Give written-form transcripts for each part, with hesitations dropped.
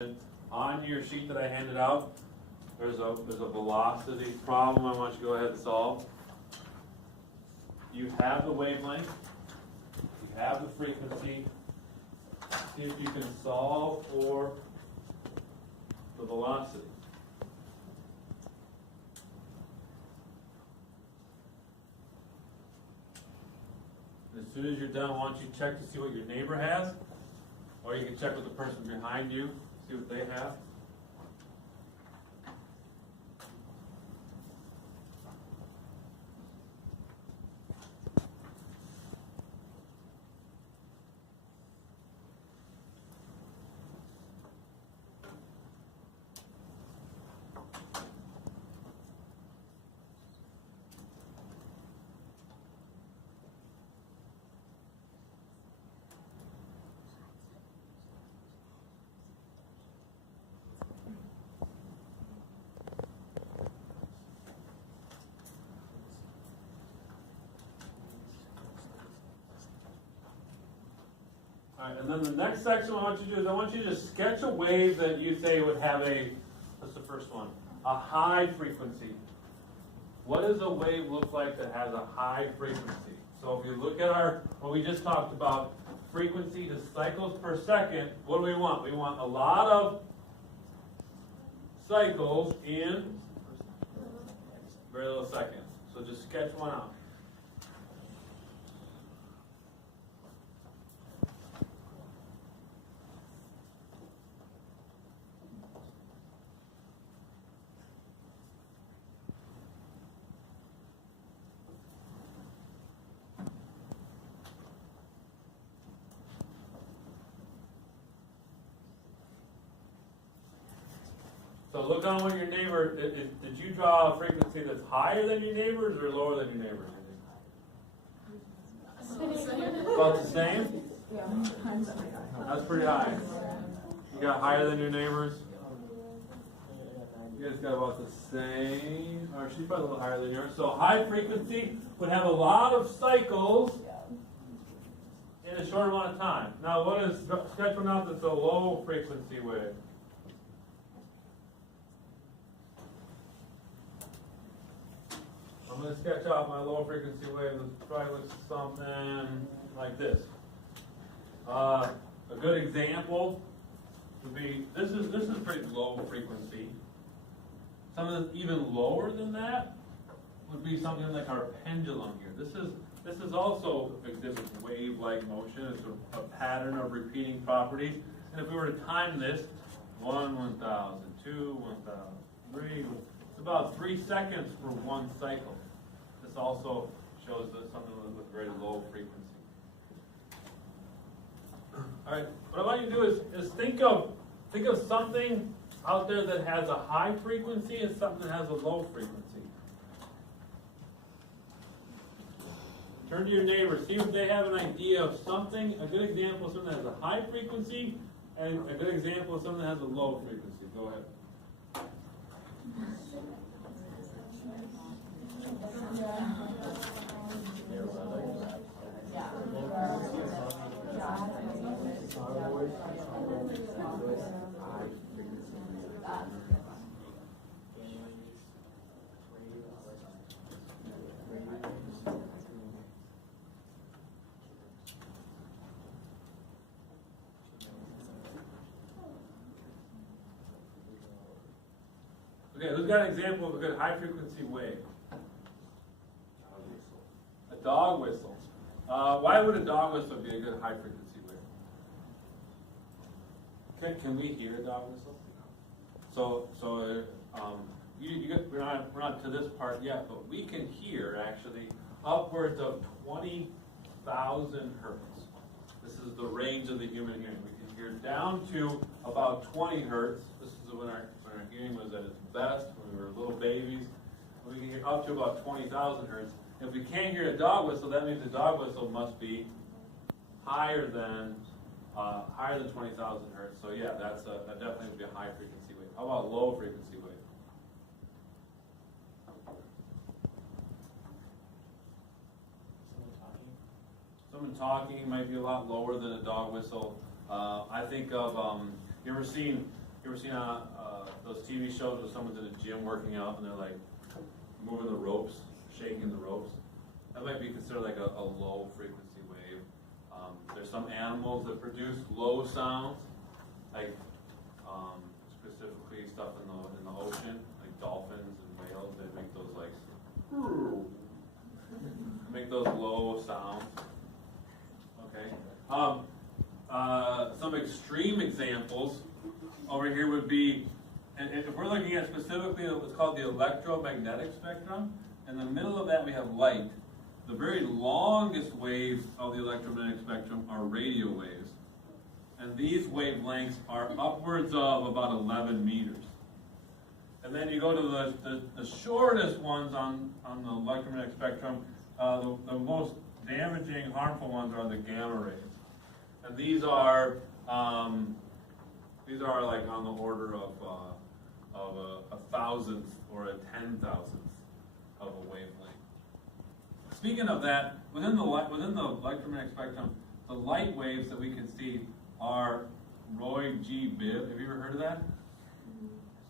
On your sheet that I handed out, there's a velocity problem I want you to go ahead and solve. You have the wavelength, you have the frequency. See if you can solve for the velocity. As soon as you're done, I want you to check to see what your neighbor has, or you can check with the person behind you, see what they have. All right, and then the next section I want you to do is I want you to sketch a wave that you say would have what's the first one? A high frequency. What does a wave look like that has a high frequency? So if you look at what we just talked about, frequency to cycles per second, what do we want? We want a lot of cycles in very little seconds. So just sketch one out. So look on what your neighbor, did you draw a frequency that's higher than your neighbor's or lower than your neighbor's? About the same? That's pretty high. You got higher than your neighbor's? You guys got about the same, or she's probably a little higher than yours. So high frequency would have a lot of cycles in a short amount of time. Now what is, sketch one out that's a low frequency wave. I'm going to sketch out my low frequency wave. This probably looks something like this. A good example would be this is pretty low frequency. Something that's even lower than that would be something like our pendulum here. This is also exhibits wave-like motion. It's a pattern of repeating properties. And if we were to time this, 1, 1,000, 2, 1,000, 3, it's about 3 seconds for one cycle. This also shows that something with very low frequency. All right, what I want you to do is think of something out there that has a high frequency and something that has a low frequency. Turn to your neighbor, see if they have an idea of something, a good example of something that has a high frequency, and a good example of something that has a low frequency. Go ahead. Okay, who's got an example of a good high frequency wave? A dog whistle. Why would a dog whistle be a good high frequency wave? Can we hear a dog whistle? We're not to this part yet, but we can hear actually upwards of 20,000 hertz. This is the range of the human hearing. We can hear down to about 20 hertz. This is when our hearing was at its best, when we were little babies. We can hear up to about 20,000 hertz. If we can't hear a dog whistle, that means the dog whistle must be higher than 20,000 hertz. So yeah, that definitely would be a high frequency wave. How about low frequency wave? Someone talking might be a lot lower than a dog whistle. I think of, you ever seen You ever seen those TV shows where someone's in a gym working out and they're like moving the ropes, shaking the ropes? That might be considered like a low frequency wave. There's some animals that produce low sounds, like specifically stuff in the ocean, like dolphins and whales. They make those low sounds. Okay. Some extreme examples over here would be, and if we're looking at specifically what's called the electromagnetic spectrum, in the middle of that we have light. The very longest waves of the electromagnetic spectrum are radio waves. And these wavelengths are upwards of about 11 meters. And then you go to the shortest ones on the electromagnetic spectrum, the most damaging, harmful ones are the gamma rays. And these are like on the order of a thousandth or a 10,000th of a wavelength. Speaking of that, within the electromagnetic spectrum, the light waves that we can see are Roy G. Biv. Have you ever heard of that?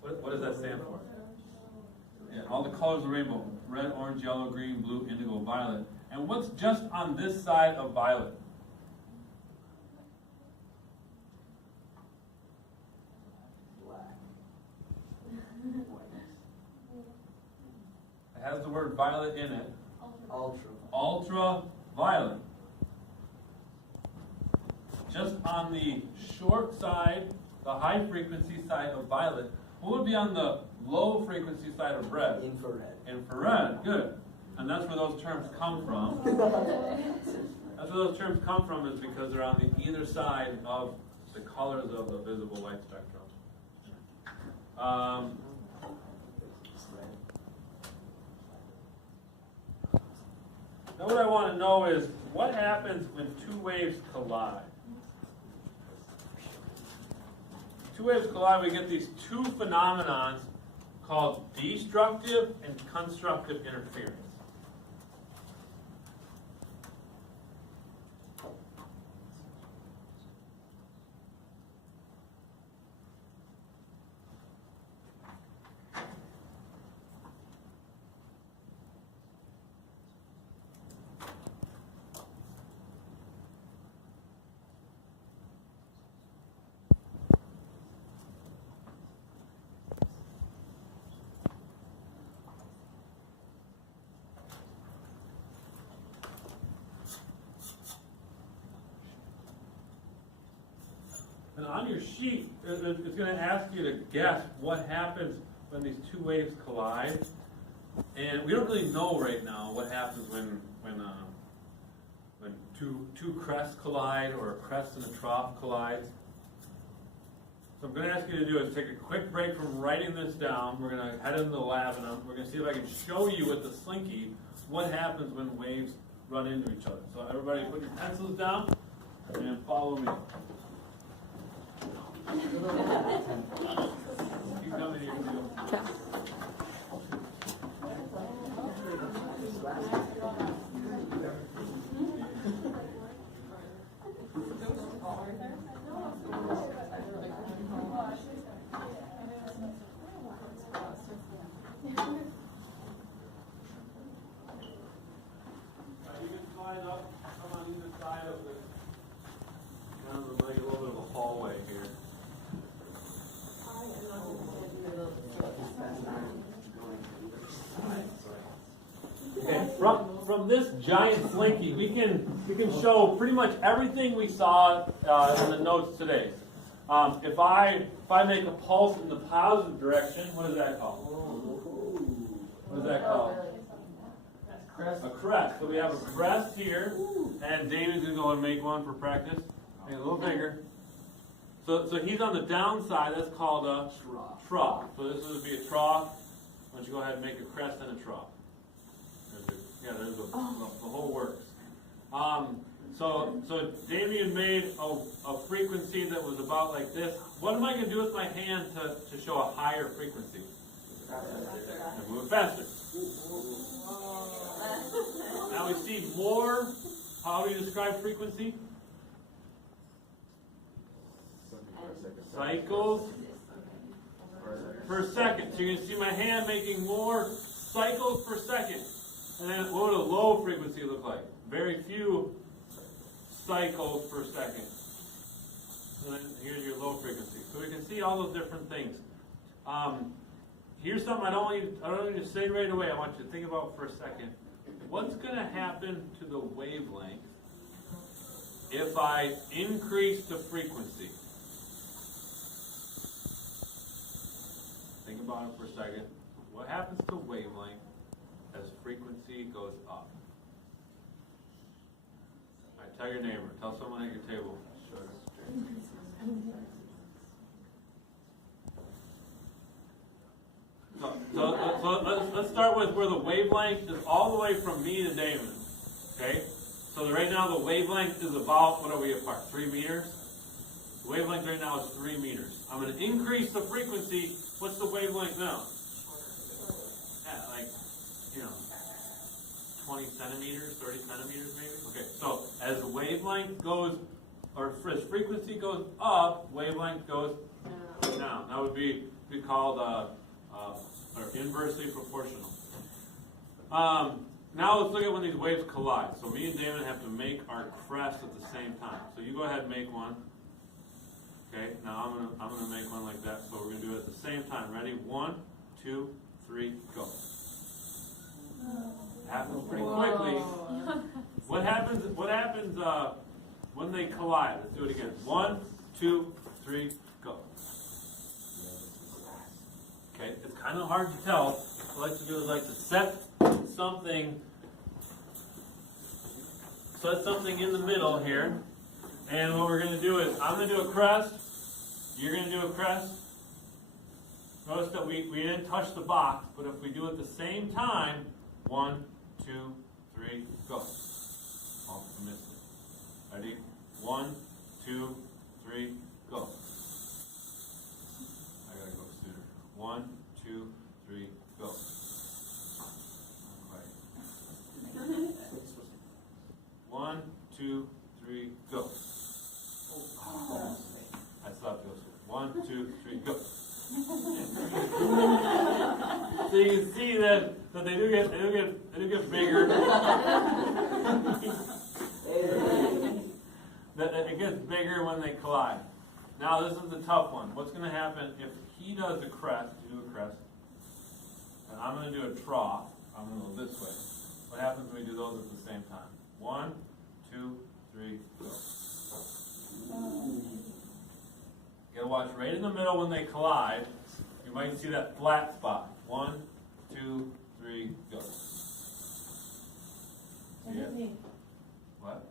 What does that stand for? Yeah, all the colors of the rainbow: red, orange, yellow, green, blue, indigo, violet. And what's just on this side of violet? It has the word violet in it. Ultraviolet. Just on the short side, the high frequency side of violet, what would be on the low frequency side of red? Infrared, good. And that's where those terms come from. That's where those terms come from, is because they're on the either side of the colors of the visible light spectrum. Now what I want to know is, what happens when two waves collide? Two waves collide, we get these two phenomenons called destructive and constructive interference. And on your sheet, it's going to ask you to guess what happens when these two waves collide. And we don't really know right now what happens when two crests collide, or a crest and a trough collides. So I'm going to ask you to do is take a quick break from writing this down. We're going to head into the lab, and we're going to see if I can show you with the Slinky what happens when waves run into each other. So everybody put your pencils down and follow me. You come in here too. Okay. You can slide up, come on either side of this. Kind of like a little bit of a hallway here. Okay, from this giant Slinky, we can show pretty much everything we saw in the notes today. If I make a pulse in the positive direction, what is that called? What is that called? A crest. So we have a crest here, and David's going to go and make one for practice. Make it a little bigger. So he's on the downside. That's called a trough. So this would be a trough. Why don't you go ahead and make a crest and a trough? There's the whole works. So Damien made a frequency that was about like this. What am I going to do with my hand to show a higher frequency? And move it faster. Now we see more. How do you describe frequency? Cycles per second. So you can see my hand making more cycles per second. And then what would a low frequency look like? Very few cycles per second. And then here's your low frequency. So we can see all those different things. Here's something I don't want you to say right away. I want you to think about for a second. What's going to happen to the wavelength if I increase the frequency? Think about it for a second. What happens to wavelength as frequency goes up? All right, tell your neighbor. Tell someone at your table. So let's start with where the wavelength is all the way from me to Damon. Okay? So right now the wavelength is about, what are we apart? 3 meters? The wavelength right now is 3 meters. I'm going to increase the frequency. What's the wavelength now? Yeah, like, 20 centimeters, 30 centimeters maybe? Okay, so as the wavelength goes, or as frequency goes up, wavelength goes down. That would be called or inversely proportional. Now let's look at when these waves collide. So me and Damon have to make our crest at the same time. So you go ahead and make one. Okay, now I'm gonna make one like that. So we're gonna do it at the same time. Ready? 1, 2, 3, go. It happens pretty quickly. What happens when they collide? Let's do it again. 1, 2, 3, go. Okay, it's kind of hard to tell. What I like to do is like to set something in the middle here. And what we're going to do is, I'm going to do a crest. You're going to do a crest. Notice that we didn't touch the box, but if we do it at the same time, 1, 2, 3, go. Oh, I missed it. Ready? 1, 2, 3, go. I gotta go sooner. 1, 2, 3, go. Not quite. 1, 2, 3, go. I stopped Joseph. 1, 2, 3, go. So you can see that they do get bigger. That it gets bigger when they collide. Now this is the tough one. What's going to happen if he does a crest? You do a crest, and I'm going to do a trough. I'm going to go this way. What happens when we do those at the same time? 1, 2, 3, go. You gotta watch right in the middle when they collide. You might see that flat spot. 1, 2, 3, go. See it? What?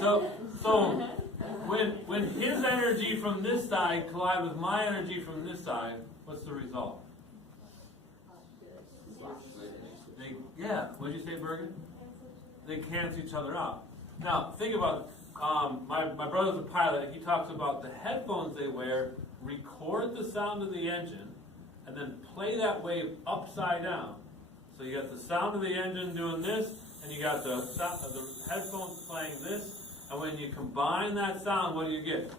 So when his energy from this side collides with my energy from this side, what's the result? What'd you say, Bergen? They cancel each other out. Now think about it. My brother's a pilot. He talks about the headphones they wear record the sound of the engine and then play that wave upside down. So you got the sound of the engine doing this, and you got the headphones playing this. And when you combine that sound, what do you get?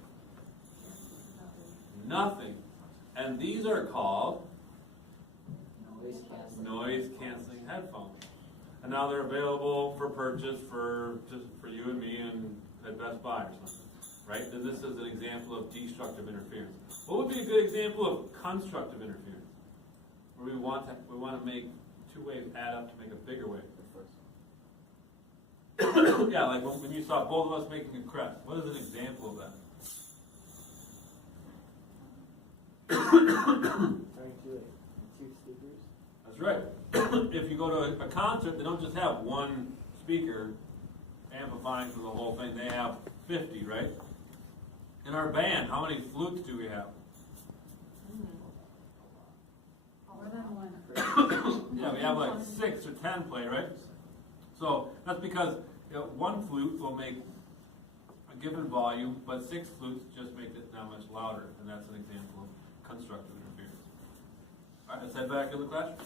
Nothing. And these are called noise canceling headphones. And now they're available for purchase for you and me and at Best Buy or something, right? And this is an example of destructive interference. What would be a good example of constructive interference? Where we want to make two waves add up to make a bigger wave. Yeah, like when you saw both of us making a crest. What is an example of that? Two speakers. That's right. If you go to a concert, they don't just have one speaker amplifying for the whole thing. They have 50, right? In our band, how many flutes do we have? More than one. Yeah, we have like 6 or 10 play, right? So that's because one flute will make a given volume, but 6 flutes just make it that much louder, and that's an example of constructive interference. All right, let's head back to the classroom.